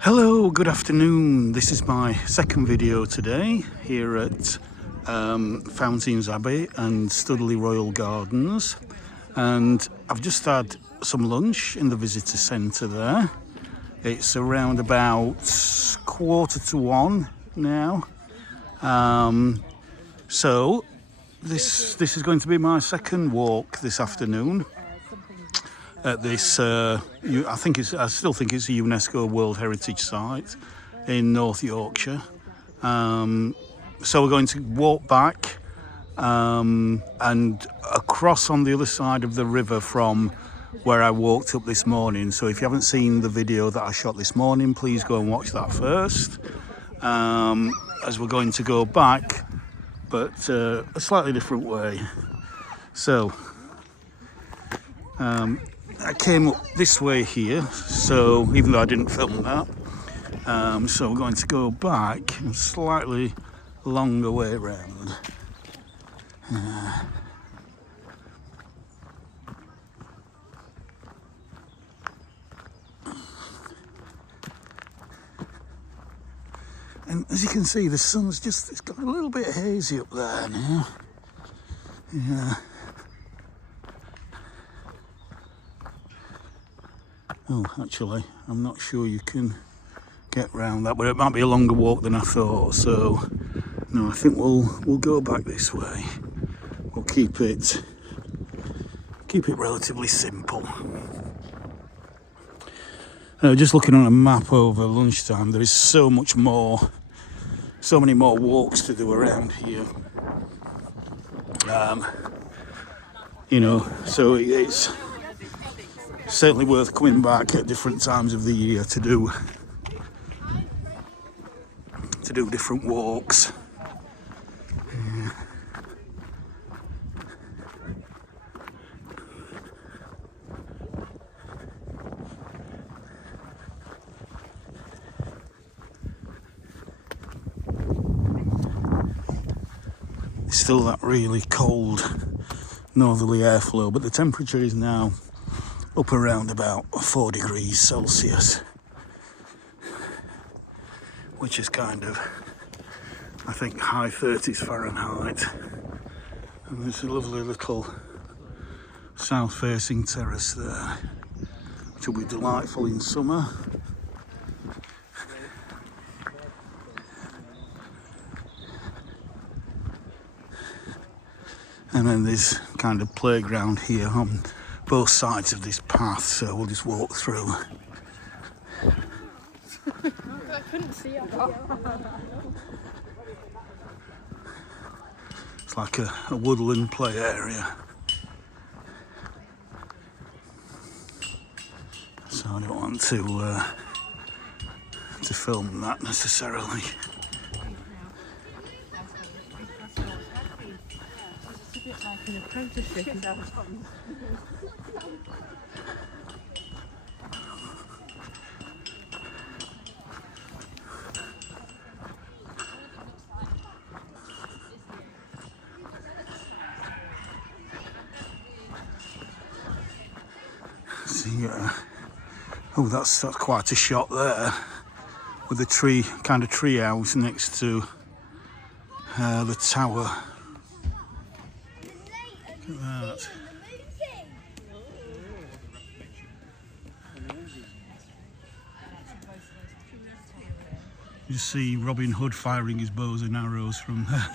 Hello, good afternoon. This is my second video today here at Fountains Abbey and Studley Royal Gardens, and I've just had some lunch in the visitor centre there. It's around about 1:45 now. So this is going to be my second walk this afternoon at this. I still think it's a UNESCO World Heritage Site in North Yorkshire. So we're going to walk back and across on the other side of the river from where I walked up this morning. So if you haven't seen the video that I shot this morning, please go and watch that first, as we're going to go back, but a slightly different way. So I came up this way here, so even though I didn't film that, so we're going to go back a slightly longer way around. And as you can see, the sun's it's got a little bit hazy up there now. Yeah. Oh, actually, I'm not sure you can get round that, but it might be a longer walk than I thought. So, no, I think we'll go back this way. We'll keep it relatively simple. Just looking on a map over lunchtime, there is so many more walks to do around here. So it's certainly worth coming back at different times of the year to do different walks. It's still that really cold northerly airflow, but the temperature is now up around about 4 degrees Celsius, which is kind of, I think, high 30s Fahrenheit. And there's a lovely little south-facing terrace there, which will be delightful in summer. And then there's kind of playground here on both sides of this path, so we'll just walk through. I couldn't see it. It's like a woodland play area. So I don't want to film that necessarily. Like an apprenticeship. See, oh, that's quite a shot there, with a tree house next to the tower. Look at that. You see Robin Hood firing his bows and arrows from there.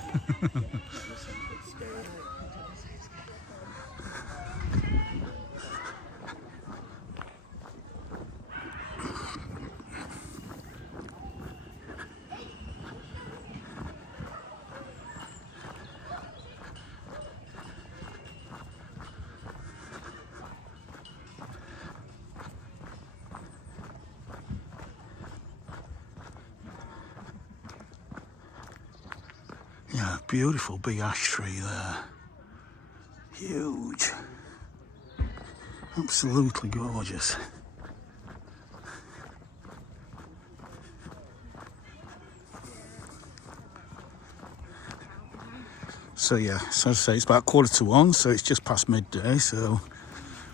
Yeah, beautiful big ash tree there. Huge. Absolutely gorgeous. So yeah, so as I say, it's about 1:45, so it's just past midday, so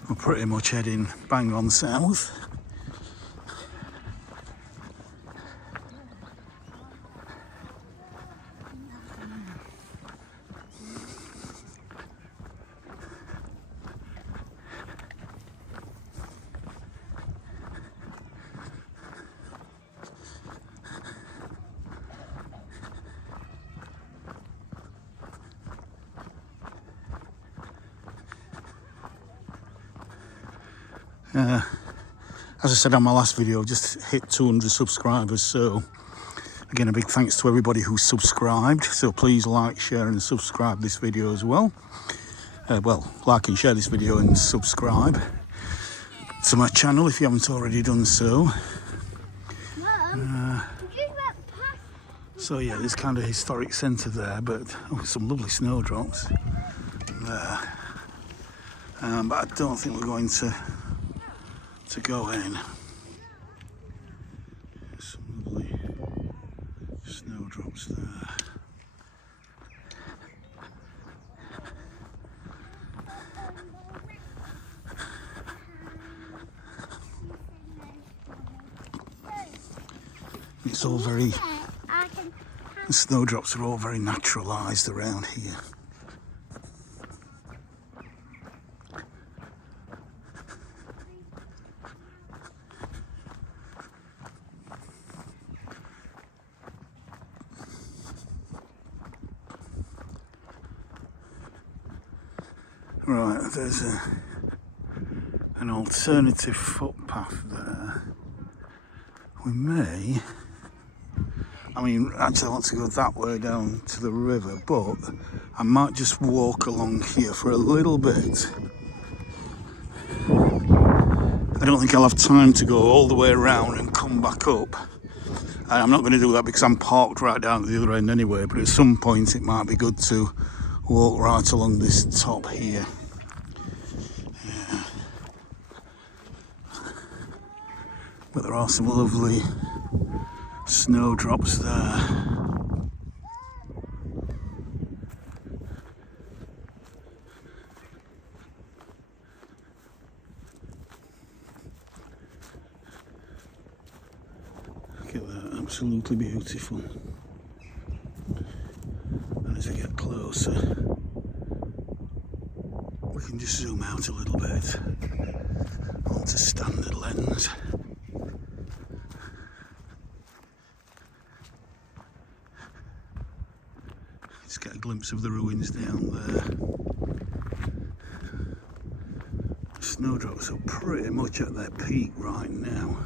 we're pretty much heading bang on south. As I said on my last video, just hit 200 subscribers, so again a big thanks to everybody who subscribed. So please like, share and subscribe this video as well. Well, like and share this video and subscribe to my channel if you haven't already done so. So yeah, this kind of historic centre there, but some lovely snowdrops there. But I don't think we're going to go in. Some lovely snowdrops there. It's all very, the snowdrops are all very naturalised around here. Right, there's an alternative footpath there. We may, I mean, actually I want to go that way down to the river, but I might just walk along here for a little bit. I don't think I'll have time to go all the way around and come back up. And I'm not going to do that because I'm parked right down at the other end anyway, but at some point it might be good to walk right along this top here. But there are some lovely snowdrops there. Look at that, absolutely beautiful. And as we get closer, we can just zoom out a little bit onto standard lens. Just get a glimpse of the ruins down there. The snowdrops are pretty much at their peak right now.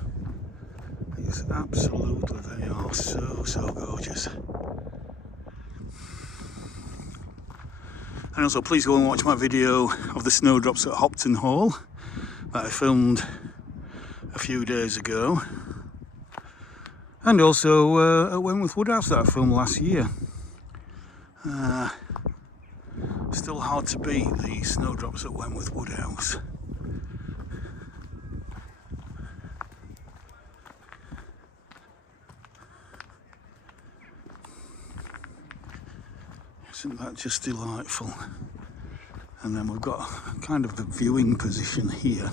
It's absolutely, they are so gorgeous. And also please go and watch my video of the snowdrops at Hopton Hall that I filmed a few days ago. And also at Wentworth Woodhouse that I filmed last year. Still hard to beat the snowdrops at Wentworth Woodhouse. Isn't that just delightful? And then we've got kind of the viewing position here.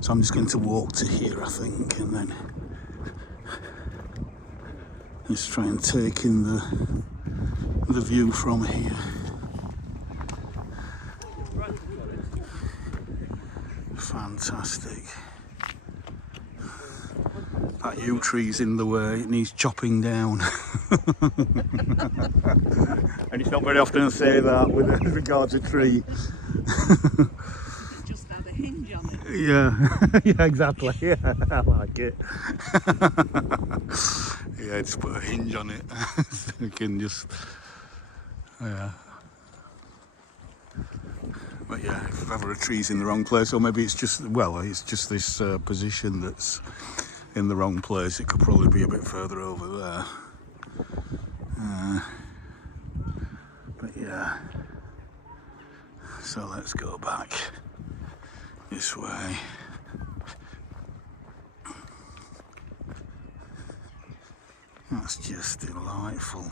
So I'm just going to walk to here, I think, and then just try and take in the view from here. Fantastic. That yew tree's in the way, it needs chopping down. And it's not very often I say that with regards to tree. Just had a hinge on it. Yeah, yeah, exactly. Yeah, I like it. Yeah, just put a hinge on it. So you can just, yeah. But yeah, if ever a tree's in the wrong place, or maybe it's just, well, it's just this position that's in the wrong place. It could probably be a bit further over there. But yeah, so let's go back this way. That's just delightful.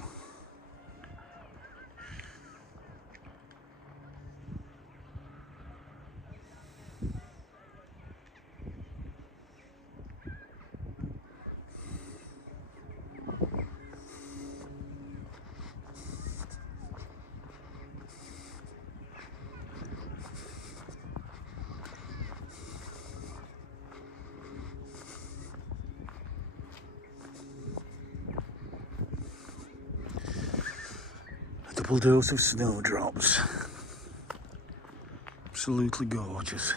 Double dose of snowdrops. Absolutely gorgeous.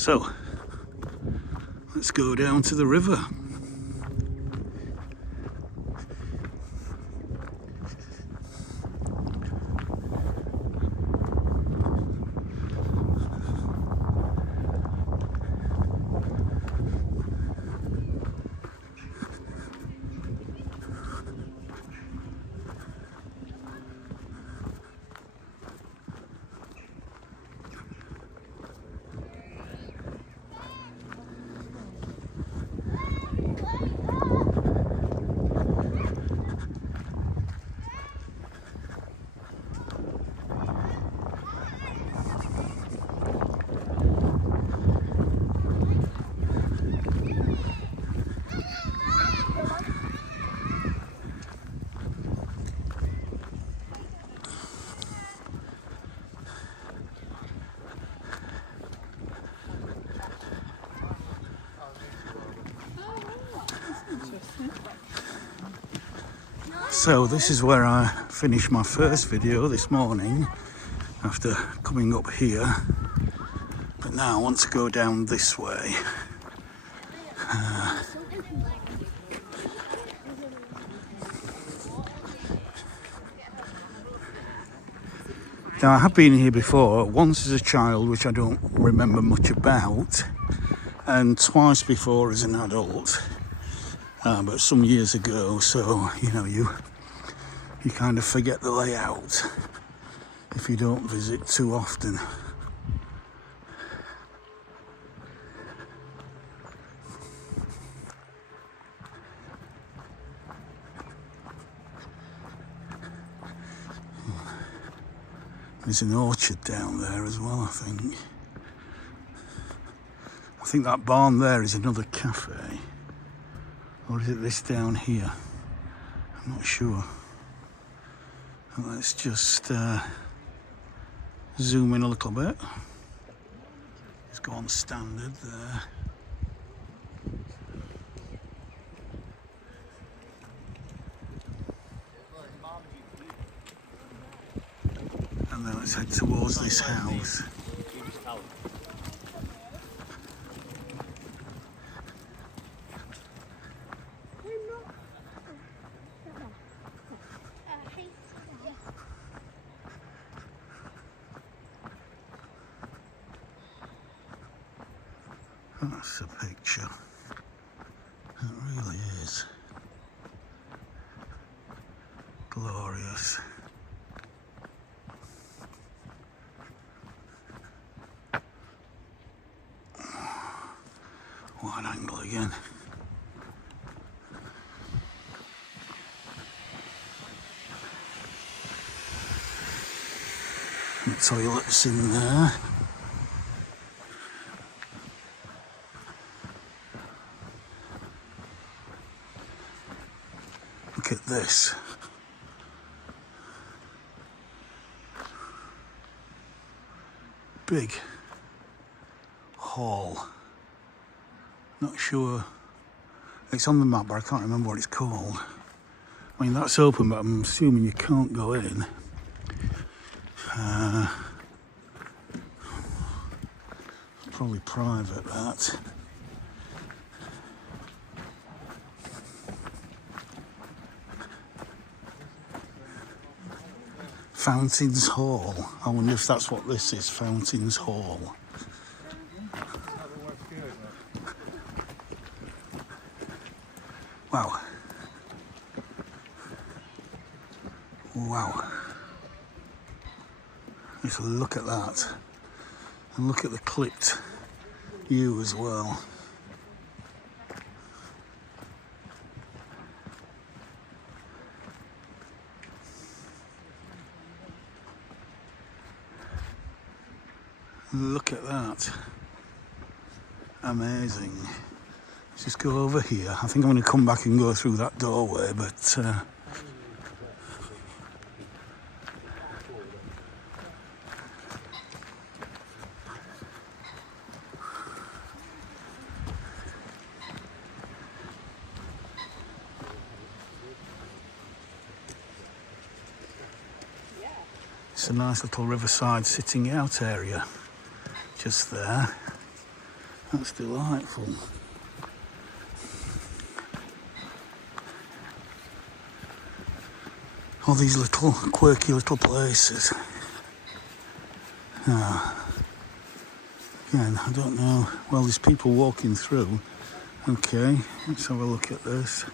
So let's go down to the river. So this is where I finished my first video this morning after coming up here, but now I want to go down this way. Now I have been here before, once as a child, which I don't remember much about, and twice before as an adult, but some years ago, so you know, you kind of forget the layout if you don't visit too often. There's an orchard down there as well, I think. I think that barn there is another cafe. Or is it this down here? I'm not sure. Let's just zoom in a little bit. Let's go on standard there. And then let's head towards this house. That's a picture. It really is. Glorious. Wide angle again. The toilet's in there. Look at this. Big hall. Not sure. It's on the map, but I can't remember what it's called. I mean, that's open, but I'm assuming you can't go in. Probably private, that. Fountains Hall. I wonder if that's what this is, Fountains Hall. Wow. Wow. Just look at that. And look at the clipped view as well. Look at that. Amazing. Let's just go over here. I think I'm going to come back and go through that doorway, but it's a nice little riverside sitting out area just there. That's delightful. All these little quirky little places. Again, I don't know. Well, there's people walking through. Okay, let's have a look at this.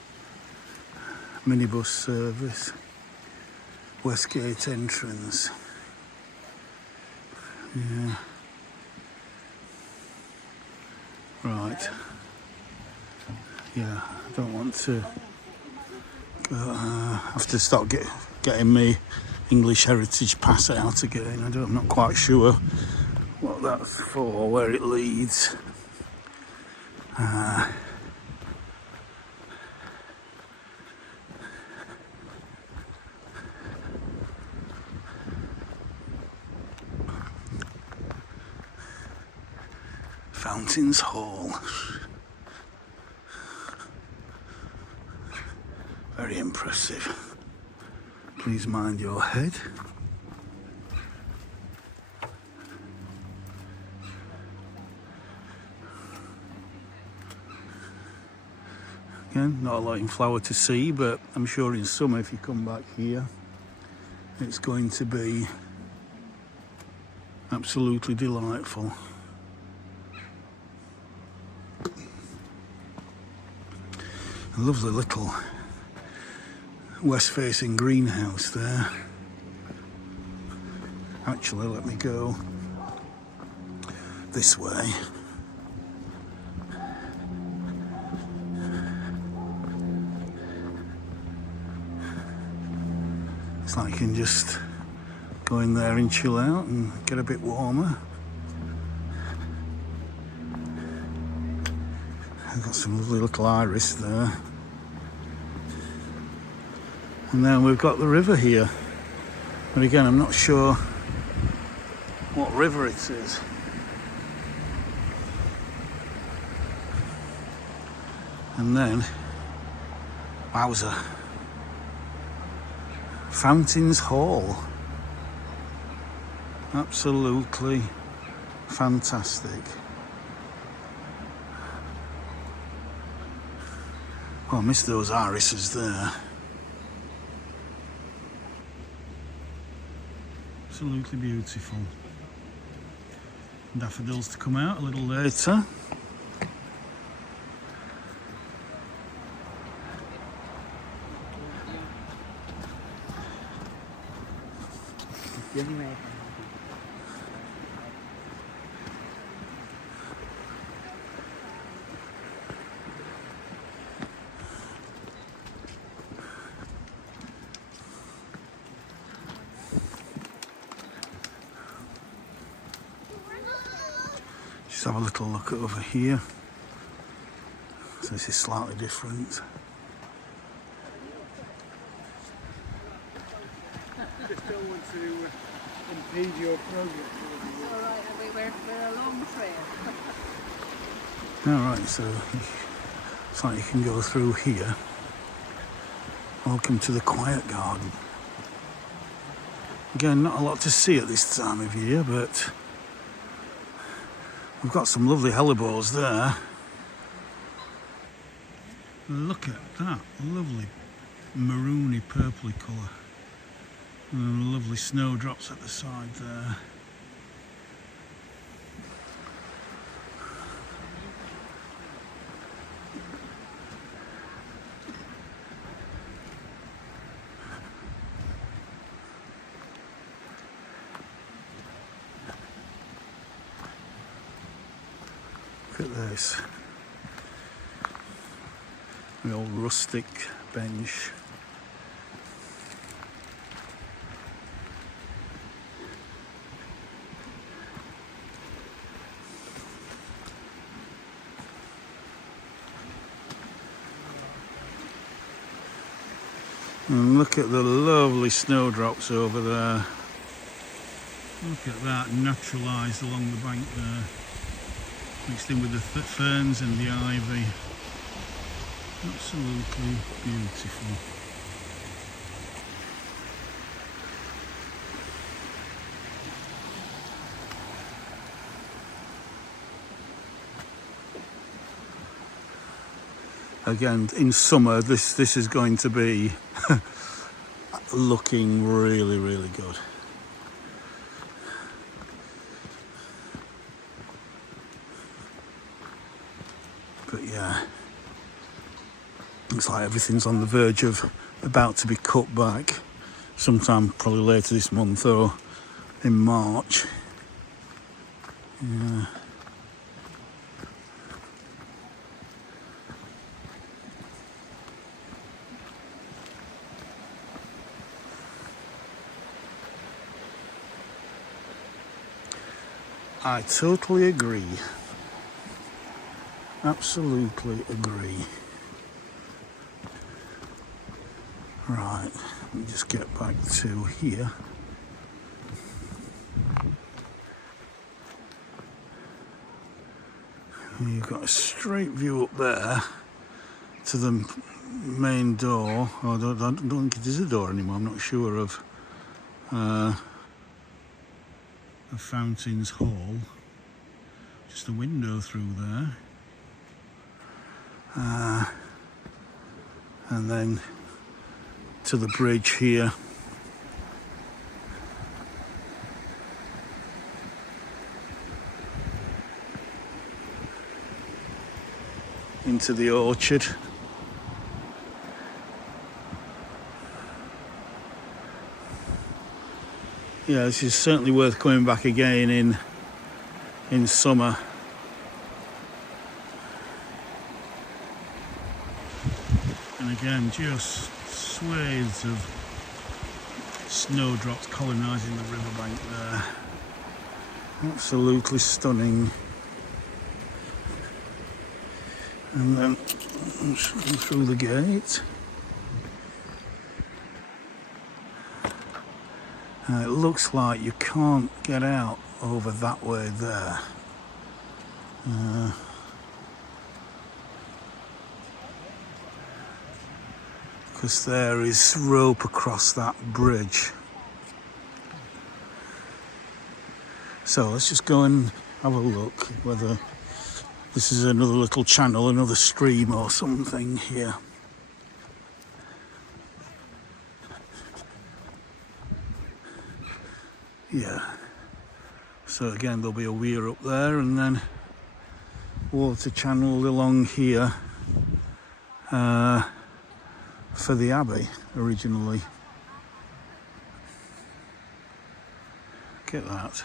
Minibus service. Westgate entrance. Yeah. Right. Yeah, I don't want to have to start getting me English Heritage Pass out again. I'm not quite sure what that's for, where it leads. Fountains Hall. Very impressive. Please mind your head. Again, not a lot in Flower to see, but I'm sure in summer if you come back here, it's going to be absolutely delightful. A lovely little west-facing greenhouse there. Actually, let me go this way. It's like you can just go in there and chill out and get a bit warmer. I've got some lovely little iris there. And then we've got the river here. But again, I'm not sure what river it is. And then, wowza, Fountains Hall. Absolutely fantastic. Oh, I missed those irises there. Absolutely beautiful. Daffodils to come out a little later. Just have a little look over here. So this is slightly different. Just don't want to impede your progress. All right, we're a long trail. Alright, so it's like you can go through here. Welcome to the Quiet Garden. Again, not a lot to see at this time of year, but we've got some lovely hellebores there. Look at that lovely maroony purpley colour. And lovely snowdrops at the side there. Look at this. The old rustic bench. And look at the lovely snowdrops over there. Look at that, naturalised along the bank there. Mixed in with the ferns and the ivy. Absolutely beautiful. Again, in summer, this is going to be looking really, really good. But yeah, looks like everything's on the verge of about to be cut back sometime probably later this month or in March. Yeah. I totally agree. Absolutely agree. Right, let me just get back to here. You've got a straight view up there to the main door. Oh, I don't think it is a door anymore. I'm not sure of Fountains Hall. Just a window through there. And then to the bridge here. Into the orchard. Yeah, this is certainly worth coming back again in summer. And again, just swathes of snowdrops colonising the riverbank there. Absolutely stunning. And then let's go through the gate. It looks like you can't get out over that way there. Because there is rope across that bridge. So let's just go and have a look whether this is another little channel, another stream or something here. Yeah. So again, there'll be a weir up there and then water channeled along here for the Abbey originally. Get that.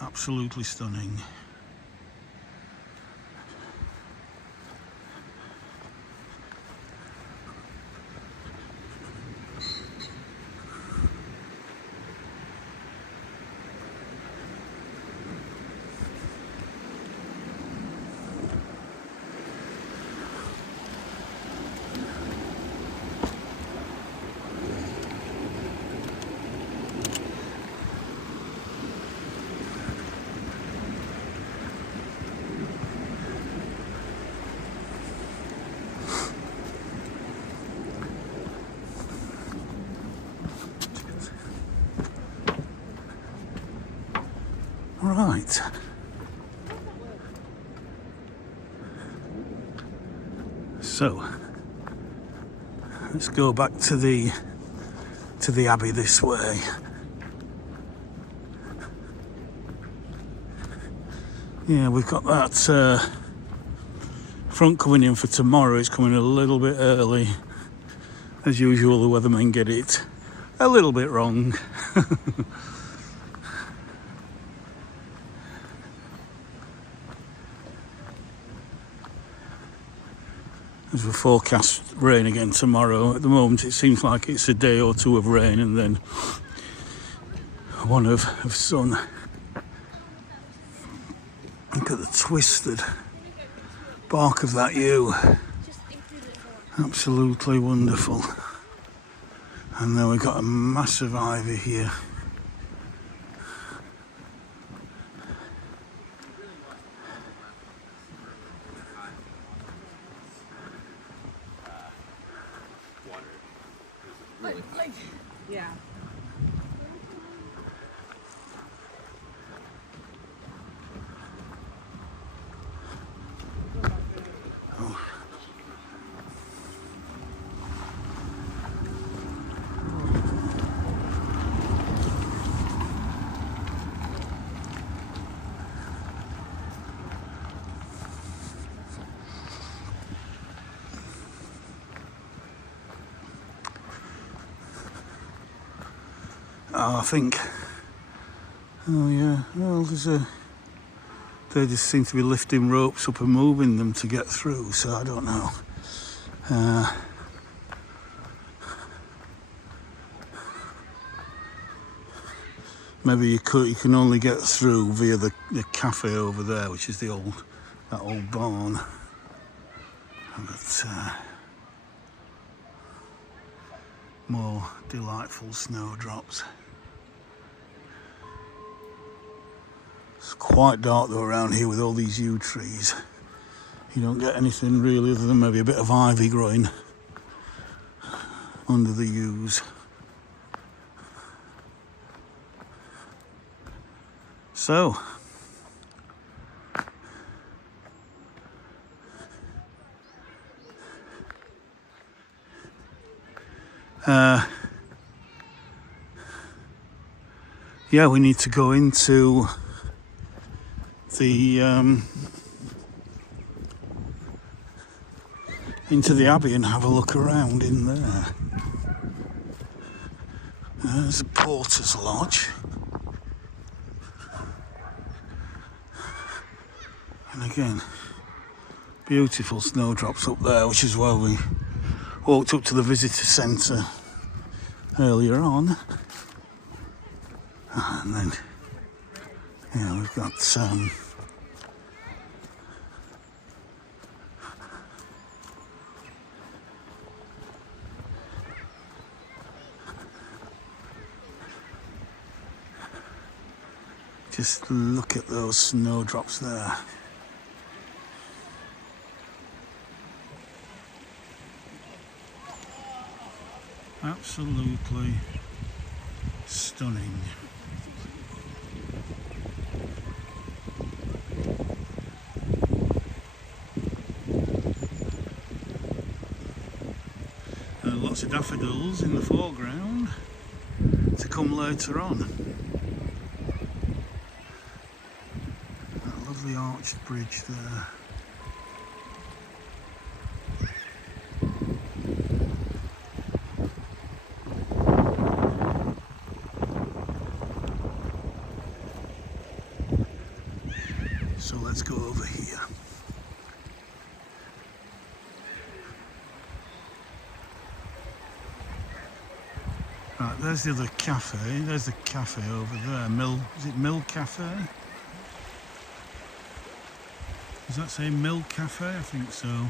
Absolutely stunning. Right. So let's go back to the Abbey this way. Yeah, we've got that front coming in for tomorrow. It's coming a little bit early. As usual, the weathermen get it a little bit wrong. As we forecast rain again tomorrow. At the moment it seems like it's a day or two of rain and then one of sun. Look at the twisted bark of that yew. Absolutely wonderful. And then we've got a massive ivy here. Yeah. Oh, I think. Oh yeah. Well, they just seem to be lifting ropes up and moving them to get through. So I don't know. Maybe you can only get through via the cafe over there, which is that old barn. But more delightful snowdrops. It's quite dark though around here with all these yew trees. You don't get anything really other than maybe a bit of ivy growing under the yews. So, yeah, we need to go into the Abbey and have a look around in there. There's a porter's lodge. And again, beautiful snowdrops up there, which is why we walked up to the visitor centre earlier on. And then, we've got just look at those snowdrops there. Absolutely stunning. Lots of daffodils in the foreground to come later on. That lovely arched bridge there. So let's go over here. Right, there's the other cafe. There's the cafe over there. Is it Mill Cafe? Does that say Mill Cafe? I think so.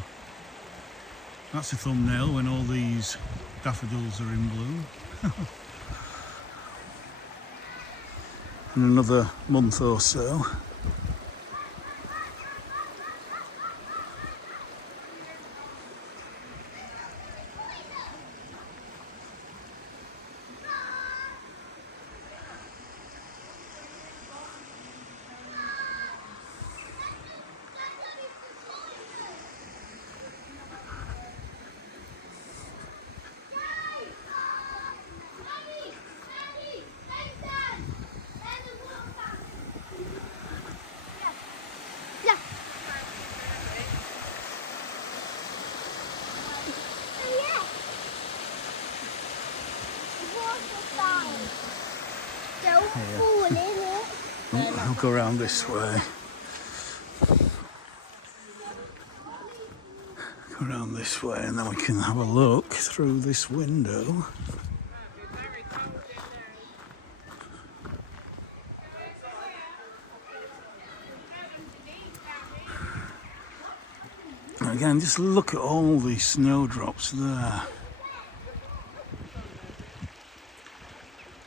That's a thumbnail when all these daffodils are in bloom. In another month or so. I'll go around this way. Go around this way and then we can have a look through this window. And again, just look at all these snowdrops there.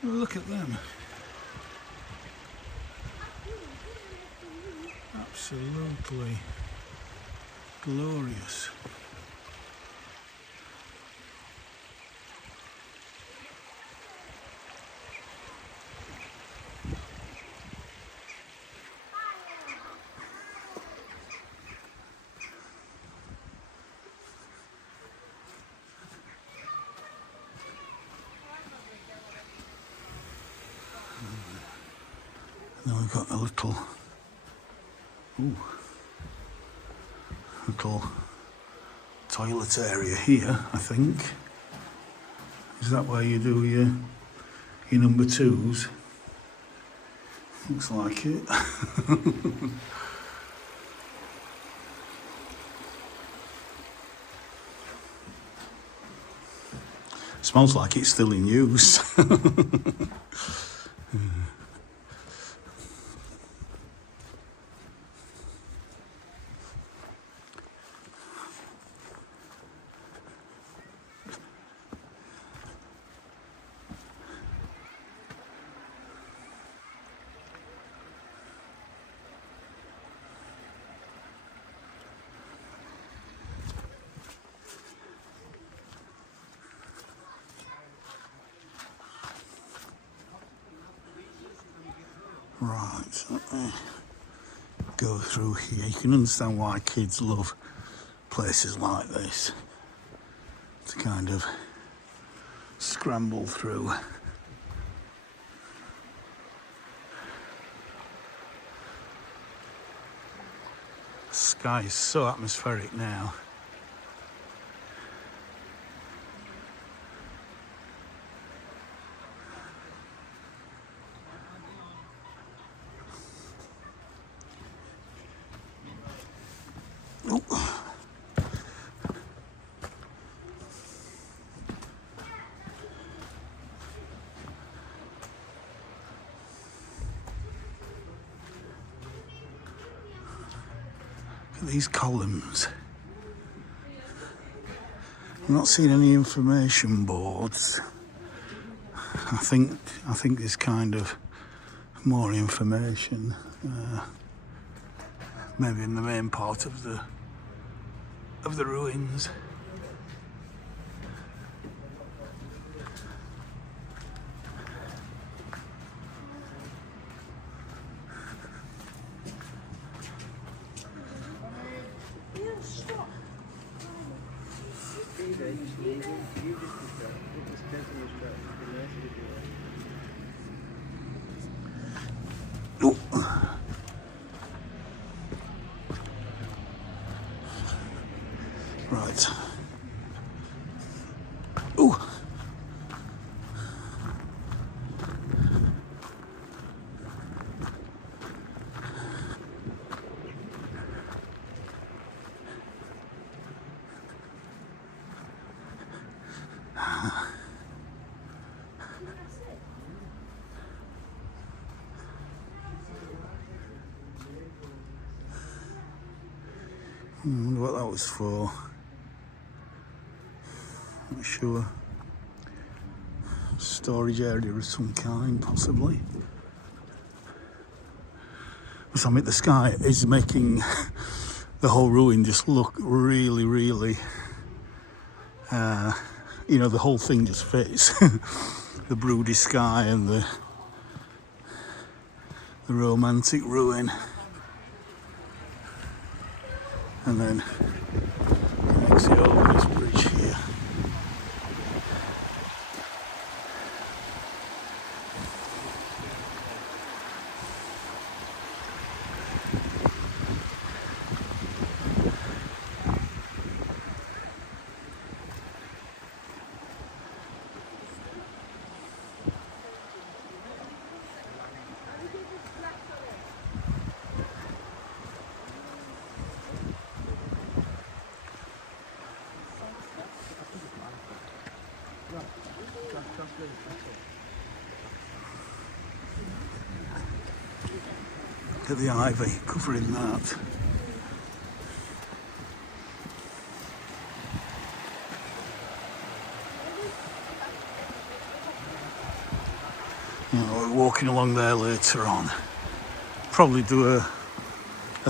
Look at them. Absolutely glorious. Now we've got a little toilet area here, I think. Is that where you do your number twos? Looks like it. Smells like it's still in use. Right, let me go through here. You can understand why kids love places like this, to kind of scramble through. The sky is so atmospheric now. These columns. I'm not seeing any information boards. I think there's kind of more information, maybe in the main part of the ruins. Oh. Right. Oh. I wonder what that was for. Not sure. Storage area of some kind, possibly. But I mean, the sky is making the whole ruin just look really, really. You know, the whole thing just fits. The broody sky and the romantic ruin. And then exit over this bridge here. Look at the ivy covering that. You know, we're walking along there later on. Probably do a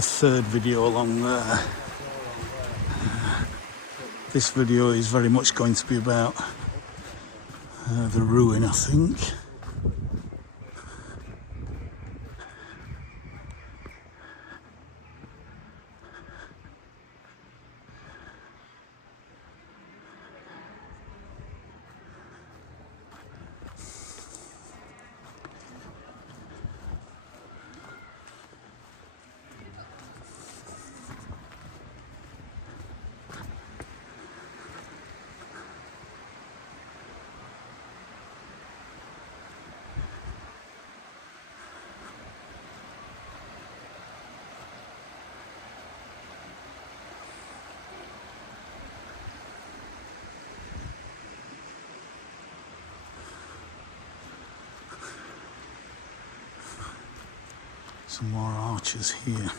third video along there. This video is very much going to be about the ruin, I think. Some more arches here.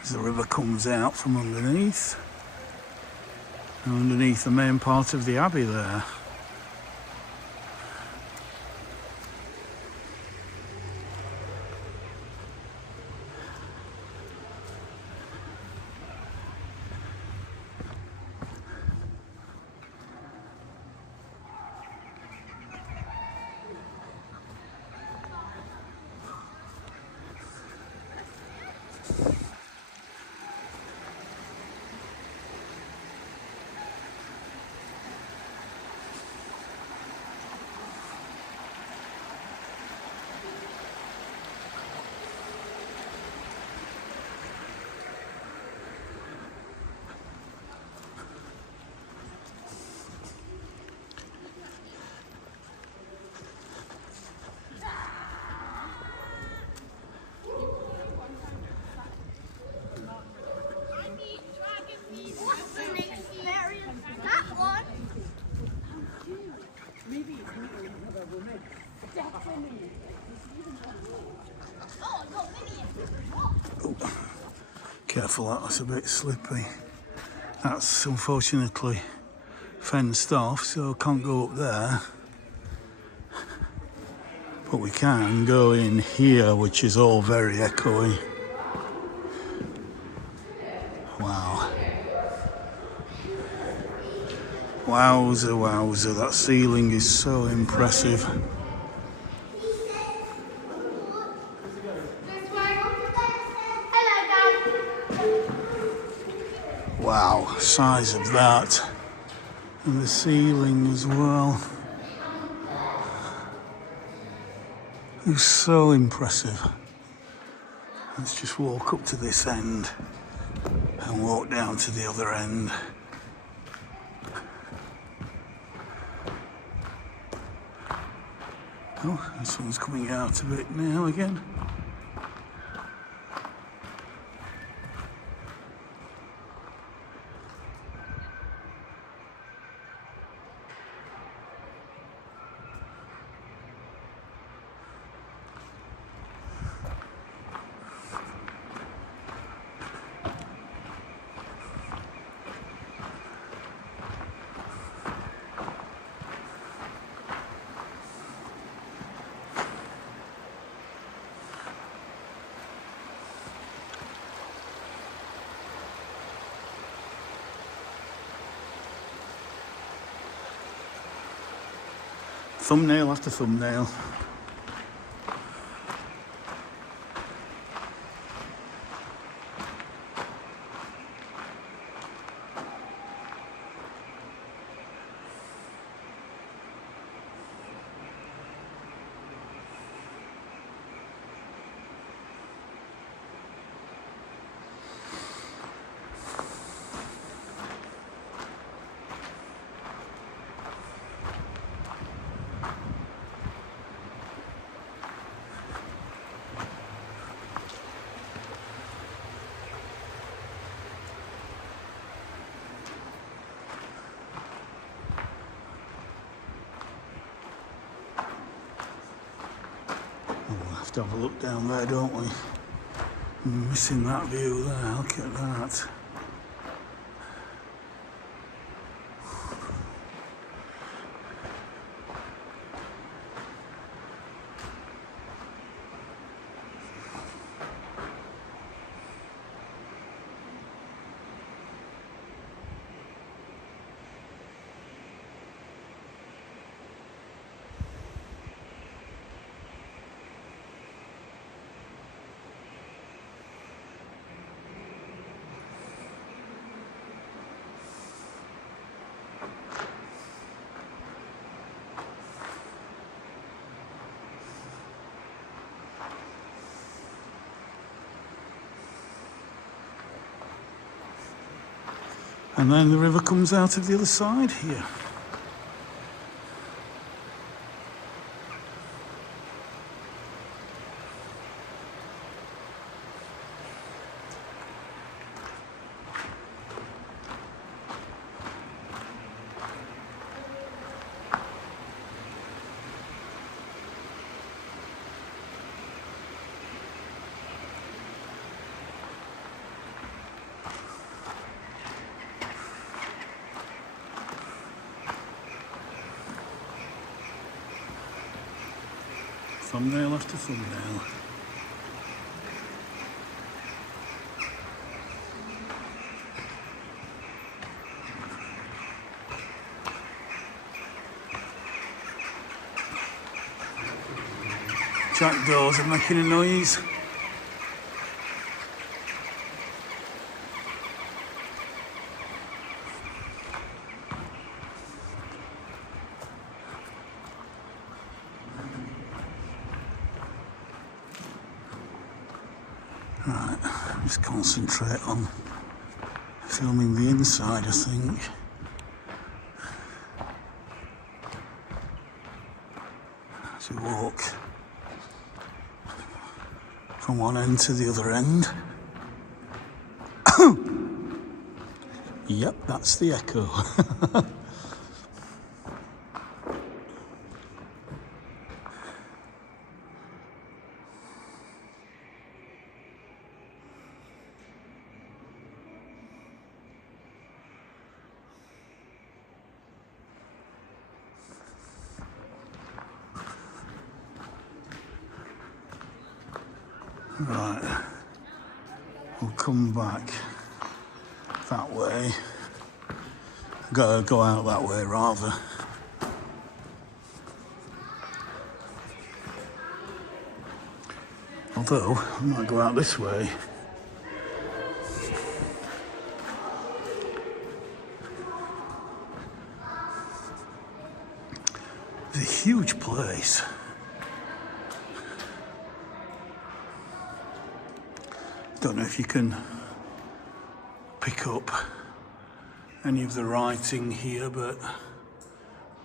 As the river comes out from underneath. And underneath the main part of the Abbey there. Careful, that's a bit slippy. That's unfortunately fenced off, so can't go up there. But we can go in here, which is all very echoey. Wow. Wowza, wowza, that ceiling is so impressive. Wow, size of that. And the ceiling as well. It's so impressive. Let's just walk up to this end and walk down to the other end. Oh, the sun's coming out a bit now again. Thumbnail after thumbnail. We'll have to have a look down there, don't we? We're missing that view there, look at that. And then the river comes out of the other side here. Thumbnail after thumbnail. Jackdaws are making a noise. Right, just concentrate on filming the inside, I think. As we walk from one end to the other end. Yep, that's the echo. Right, we'll come back that way. Gotta go out that way rather. Although I might go out this way. It's a huge place. Don't know if you can pick up any of the writing here, but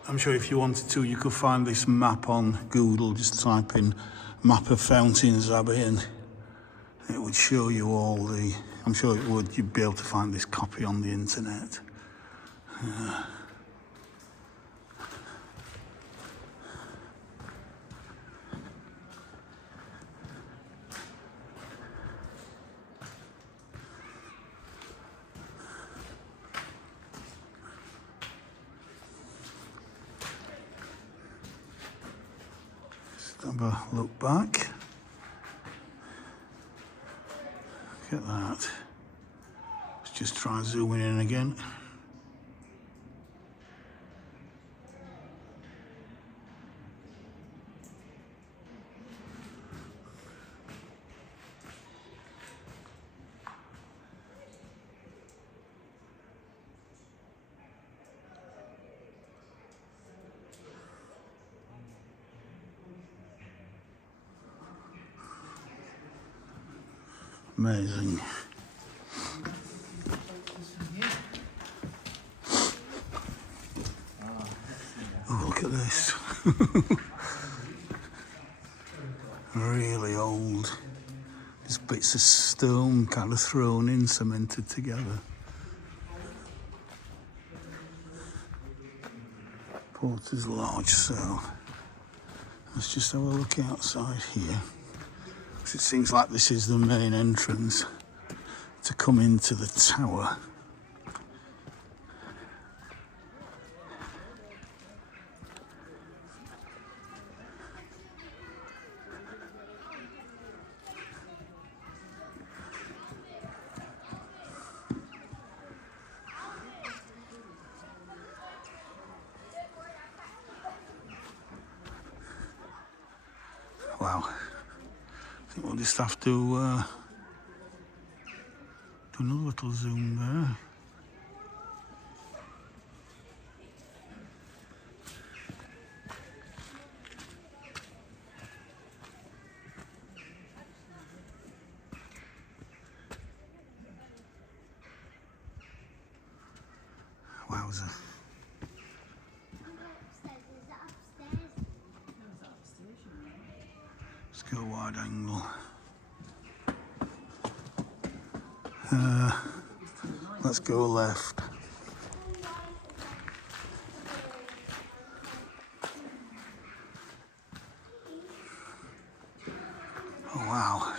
I'm sure if you wanted to, you could find this map on Google. Just type in map of Fountains Abbey and it would show you all the, I'm sure it would, you'd be able to find this copy on the internet. Have a look back. Look at that. Let's just try zooming in again. Amazing. Oh, look at this. Really old. Just bits of stone kind of thrown in, cemented together. Porter's Lodge, so let's just have a look outside here. It seems like this is the main entrance to come into the tower. Wow. I think we'll just have to do another little zoom there. Wowza. Let's go wide angle. Let's go left. Oh wow.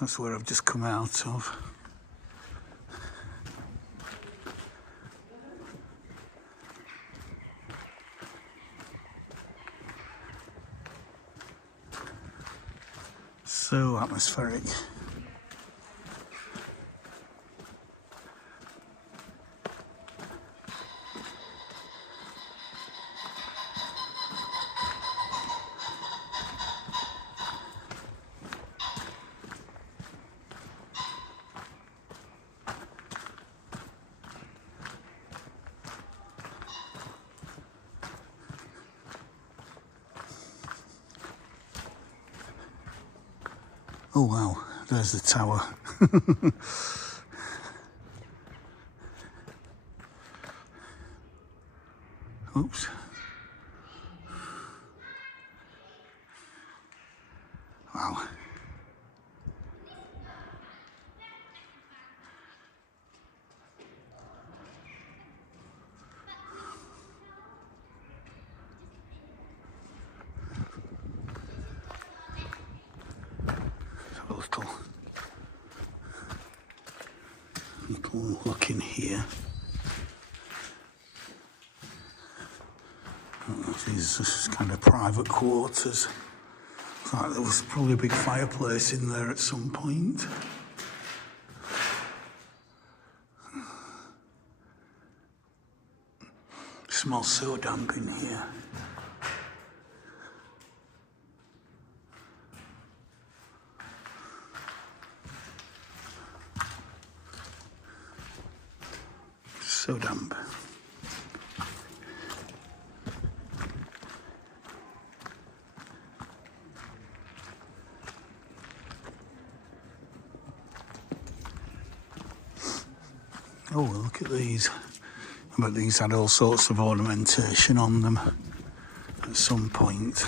That's where I've just come out of. So atmospheric. Oh wow, there's the tower. Oops. Wow. So little look in here. This is kind of private quarters. Looks like there was probably a big fireplace in there at some point. It smells so damp in here. So damp. Oh, well, look at these. I bet these had all sorts of ornamentation on them at some point.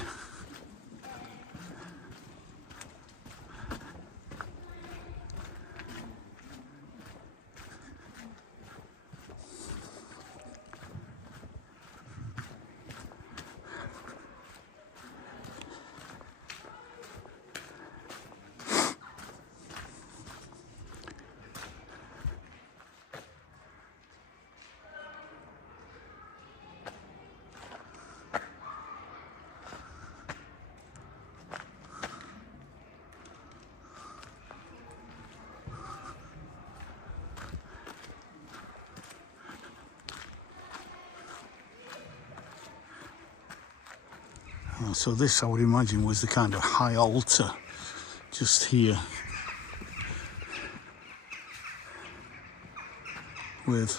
So this, I would imagine, was the kind of high altar just here with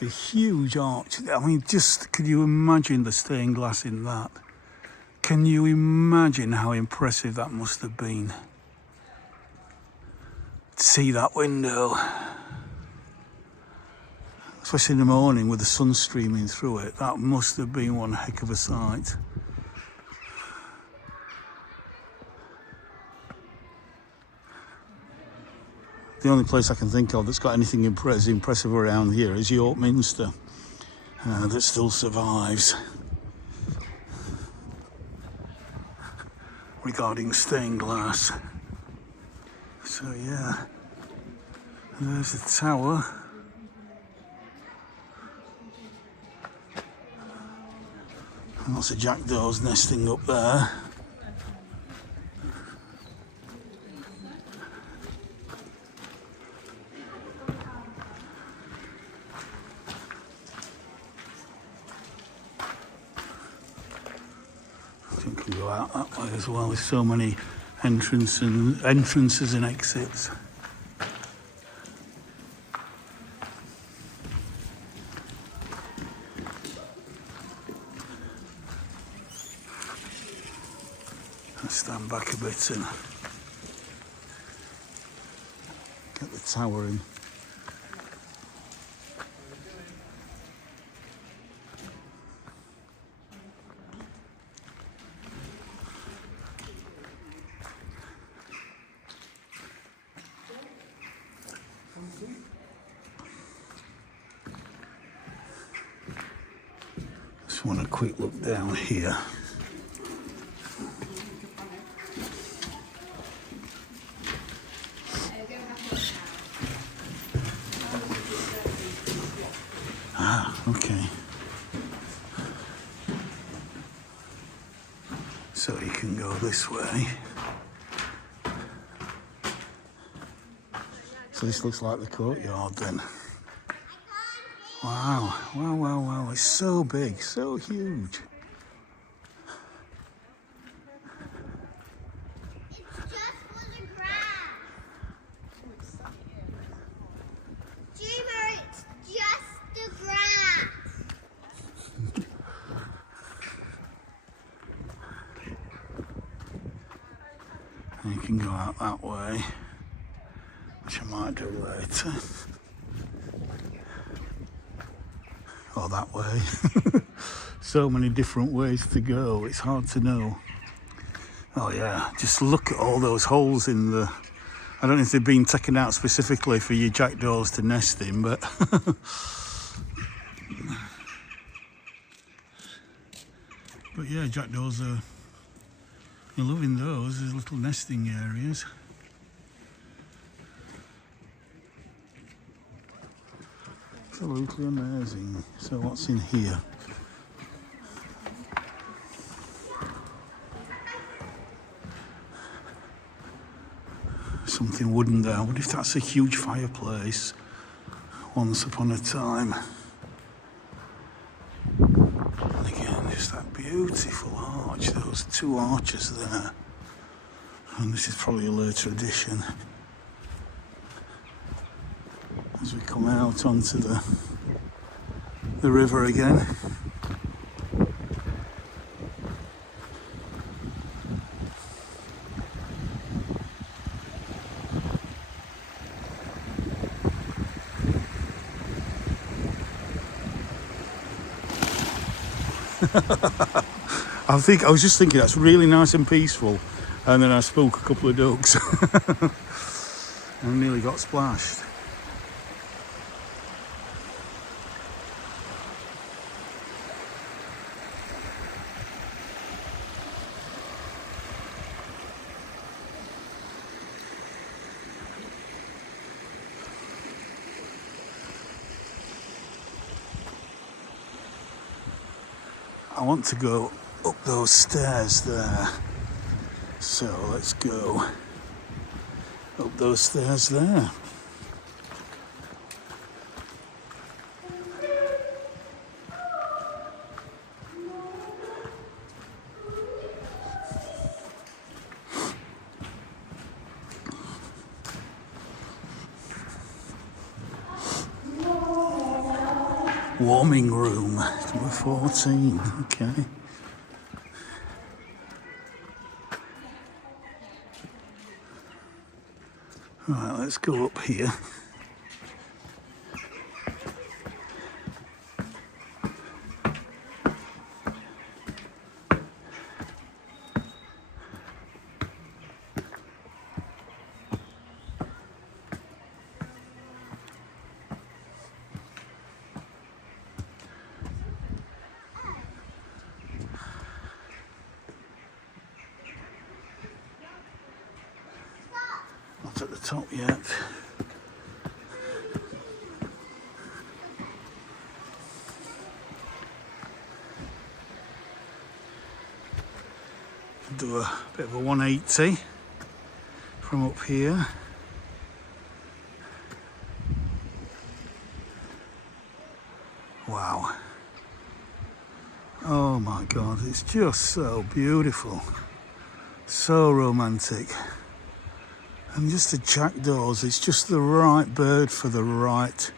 the huge arch. I mean, just could you imagine the stained glass in that? Can you imagine how impressive that must have been? See that window, especially in the morning with the sun streaming through it. That must have been one heck of a sight. The only place I can think of that's got anything impressive around here is York Minster, that still survives regarding stained glass. So yeah, there's the tower. And lots of jackdaws nesting up there. I think we can go out that way as well. There's so many entrances and exits. Let's stand back a bit and get the tower in. Just want a quick look down here. Ah, okay. So you can go this way. So this looks like the courtyard then. Wow, wow, wow, wow. It's so big, so huge. It's just for the grass. Dreamer, it's just the grass. And you can go out that way, which I might do later. Or that way. So many different ways to go, it's hard to know. Oh yeah, just look at all those holes in the... I don't know if they've been taken out specifically for your jackdaws to nest in, but... But yeah, jackdaws are... You're loving those as little nesting areas. Absolutely amazing. So what's in here? Something wooden there. I wonder if that's a huge fireplace once upon a time. And again, just that beautiful arch, those two arches there. And this is probably a later addition. As we come out onto the river again. I was just thinking that's really nice and peaceful, and then I spoke a couple of ducks and nearly got splashed. I want to go up those stairs there, so let's go up those stairs there. Warming room, number 14, okay. Right, let's go up here. Not at the top yet. Do a bit of a 180 from up here. Wow. Oh my God, it's just so beautiful. So romantic. And just the jackdaws, it's just the right bird for the right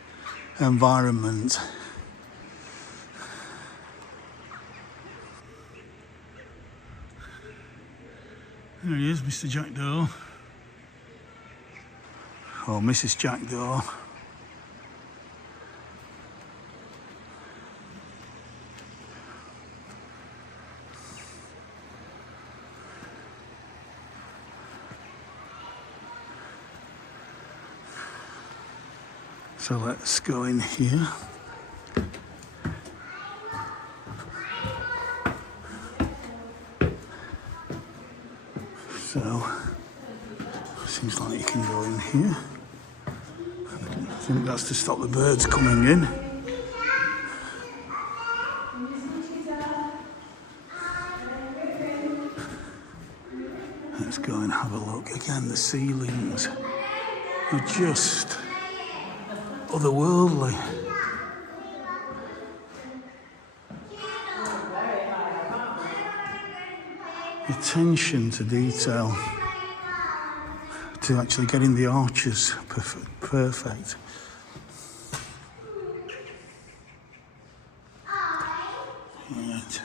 environment. There he is, Mr. Jackdaw. Or Mrs. Jackdaw. So let's go in here. So, seems like you can go in here. I think that's to stop the birds coming in. a look. Again, the ceilings are just otherworldly. Attention to detail, to actually getting the arches perfect. Right.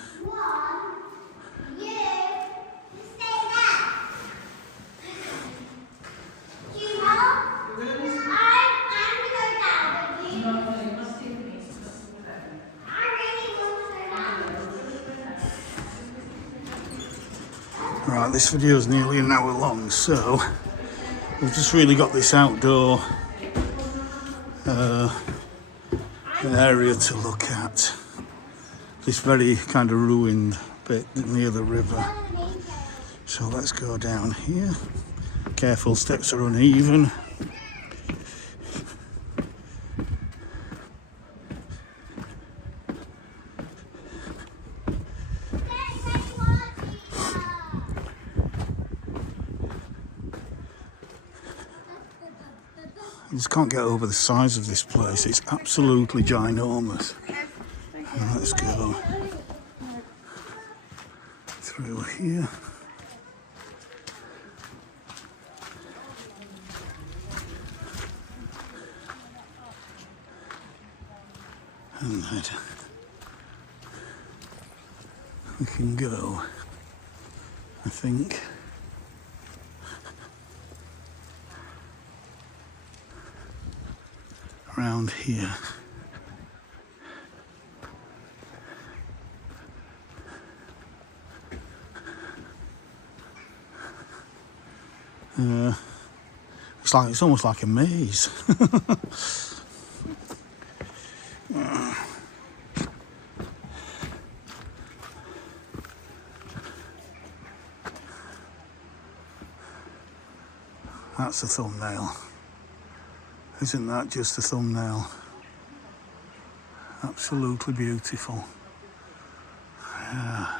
Right, this video is nearly an hour long, so we've just really got this outdoor area to look at. This very kind of ruined bit near the river. So let's go down here. Careful, steps are uneven. I just can't get over the size of this place. It's absolutely ginormous. And let's go through here. And then we can go, I think, around here. It's almost like a maze. That's a thumbnail. Isn't that just a thumbnail? Absolutely beautiful. Yeah.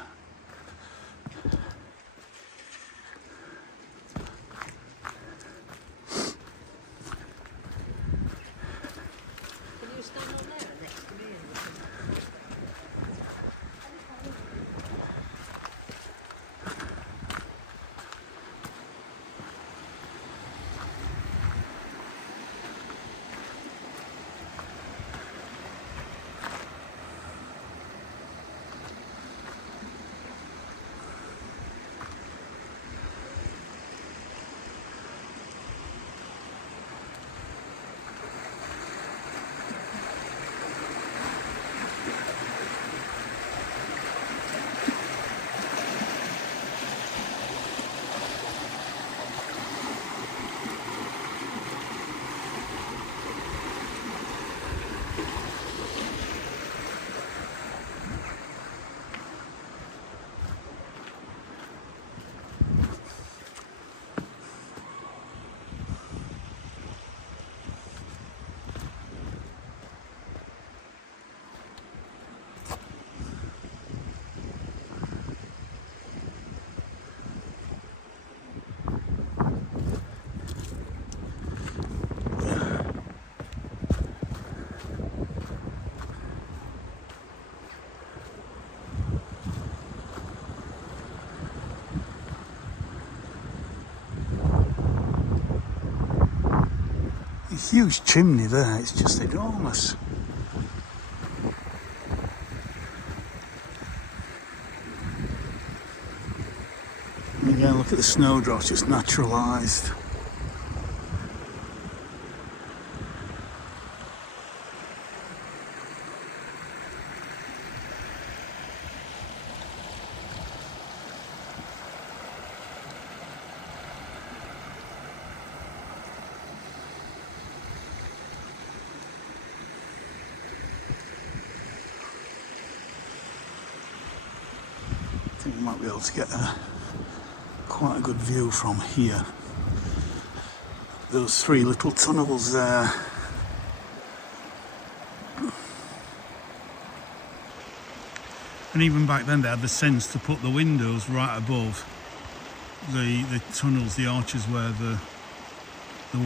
Can you stand on there next to me? A huge chimney there, it's just enormous. And again, look at the snowdrops, just naturalised. I think we might be able to get quite a good view from here. Those three little tunnels there. And even back then they had the sense to put the windows right above the tunnels, the arches where the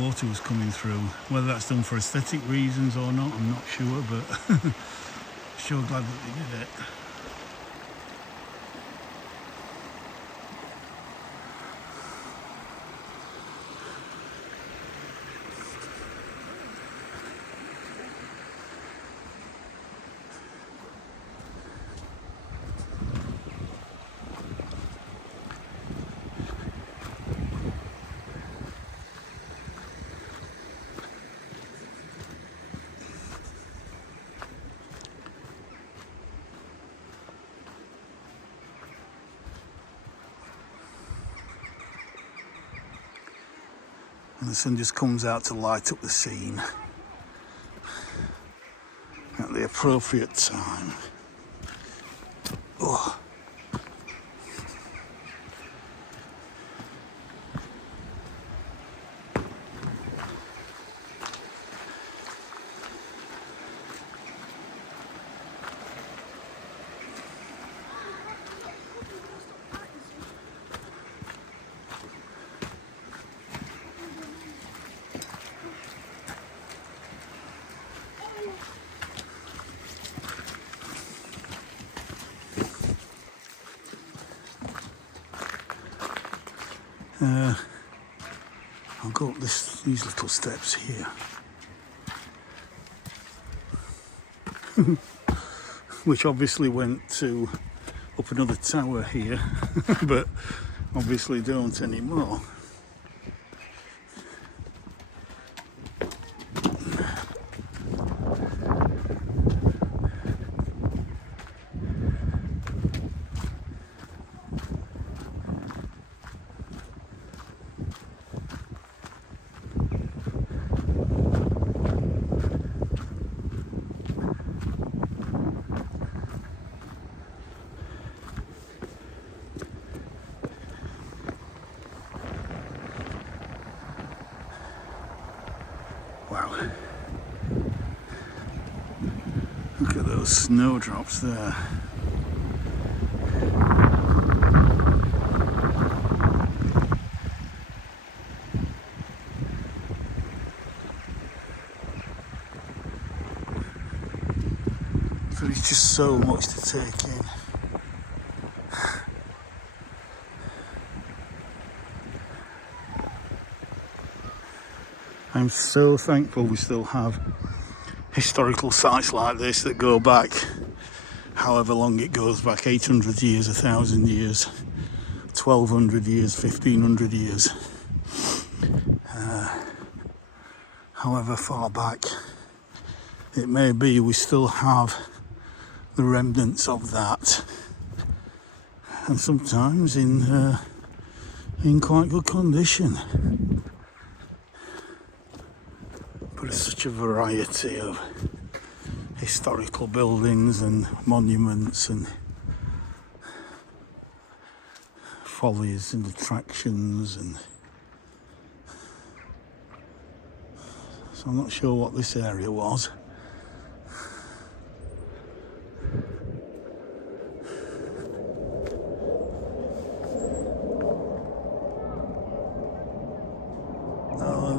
water was coming through. Whether that's done for aesthetic reasons or not, I'm not sure, but sure glad that they did it. And the sun just comes out to light up the scene at the appropriate time. Oh. I'll go up these little steps here. Which obviously went to up another tower here, but obviously don't anymore. Wow. Look at those snowdrops there. There's just so much to take in. I'm so thankful we still have historical sites like this that go back however long it goes back, 800 years, 1,000 years, 1,200 years, 1,500 years. However far back it may be, we still have the remnants of that, and sometimes in quite good condition. But it's such a variety of historical buildings and monuments and follies and attractions, and so I'm not sure what this area was.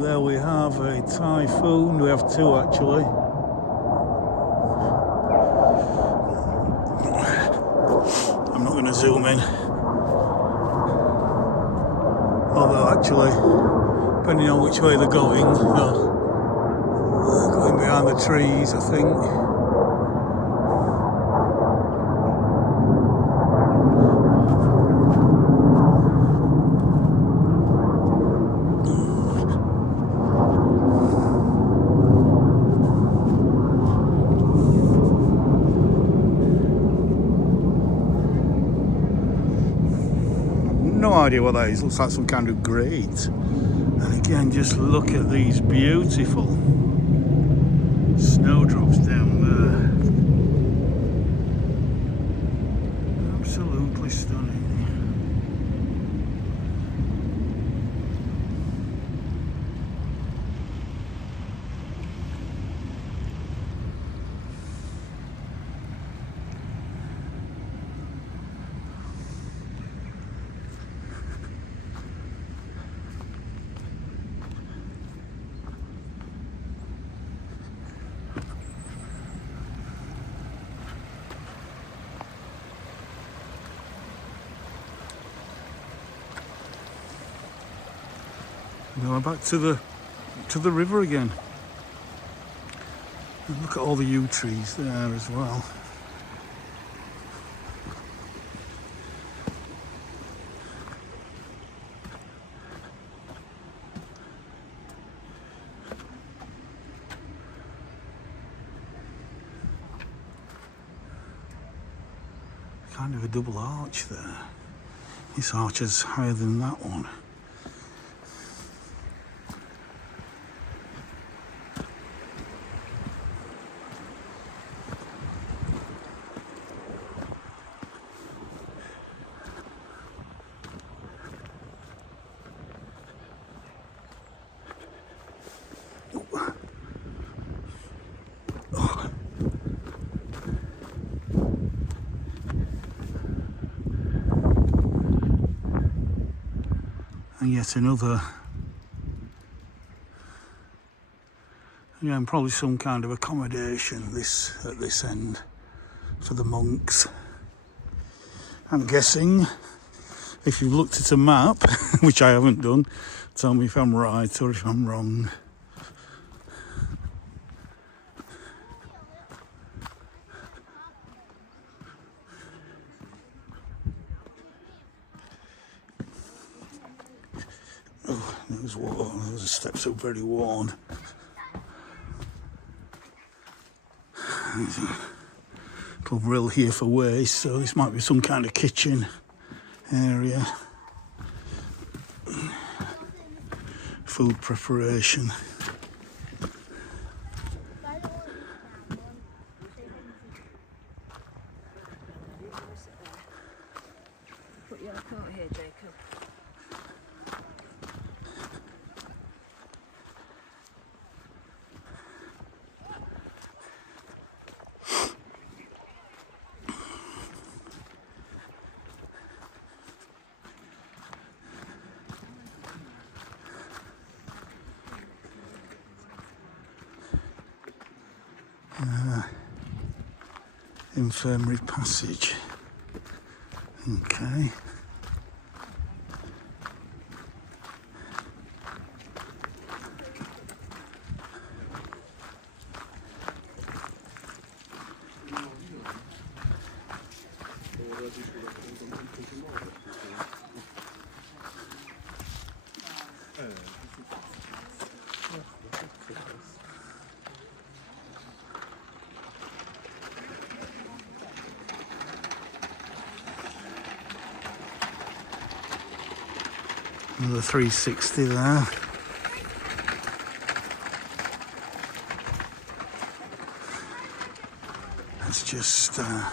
There we have a typhoon. We have two actually. I'm not going to zoom in. Although actually, depending on which way they're going behind the trees, I think. No idea what that is. Looks like some kind of grate. And again, just look at these beautiful snowdrops down there. Absolutely stunning. Now we're back to the river again. And look at all the yew trees there as well. Kind of a double arch there. This arch is higher than that one. And yet another, again, probably some kind of accommodation at this end for the monks. I'm guessing, if you've looked at a map, which I haven't done, tell me if I'm right or if I'm wrong. Oh, those steps are very worn. There's a little grill here for waste, so this might be some kind of kitchen area. Food preparation. Put your coat here, Jacob. Infirmary passage. Okay. Another 360 there. It's just 32-liter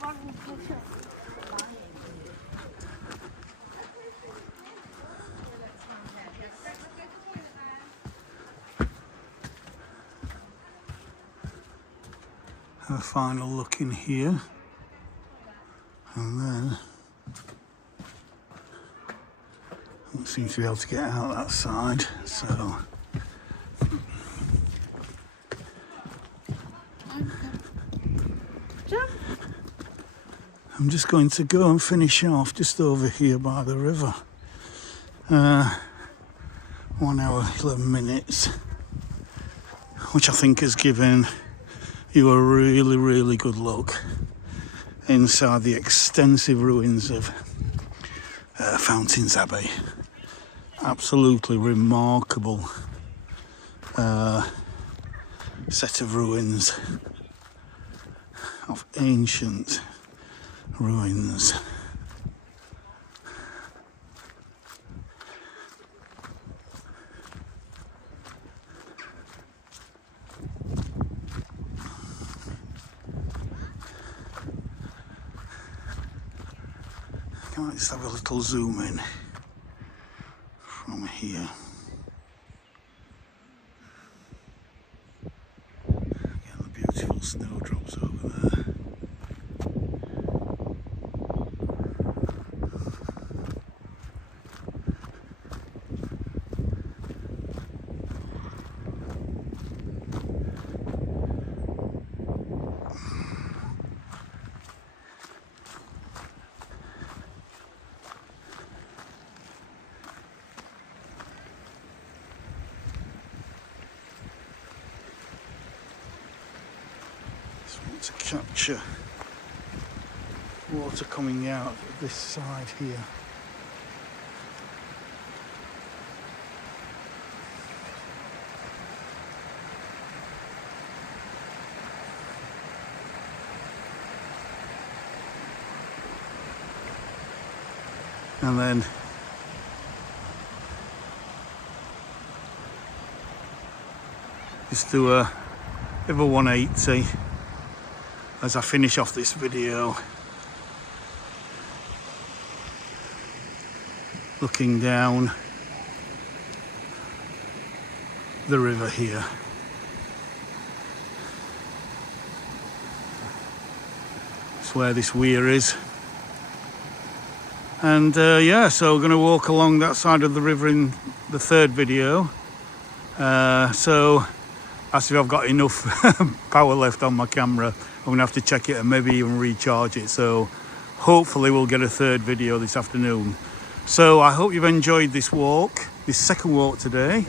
bottle filter. a final look in here, and then don't seem to be able to get out that side, so I'm just going to go and finish off just over here by the river. 1 hour 11 minutes, which I think has given you a really good look inside the extensive ruins of Fountains Abbey. Absolutely remarkable set of ruins, of ancient ruins. Can I just have a little zoom in from here? Again, the beautiful snowdrops over there. to capture water coming out of this side here. And then just do a bit of a 180 as I finish off this video, looking down the river here. That's where this weir is. And yeah, so we're going to walk along that side of the river in the third video. So as if I've got enough power left on my camera, I'm going to have to check it and maybe even recharge it. So hopefully we'll get a third video this afternoon. So I hope you've enjoyed this walk, this second walk today.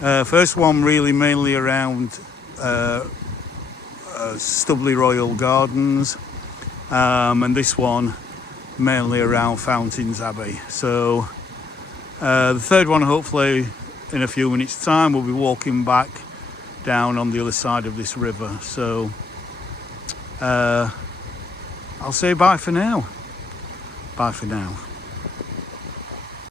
First one really mainly around Stubley Royal Gardens, and this one mainly around Fountains Abbey. So the third one, hopefully in a few minutes time, we'll be walking back down on the other side of this river. So I'll say bye for now. Bye for now.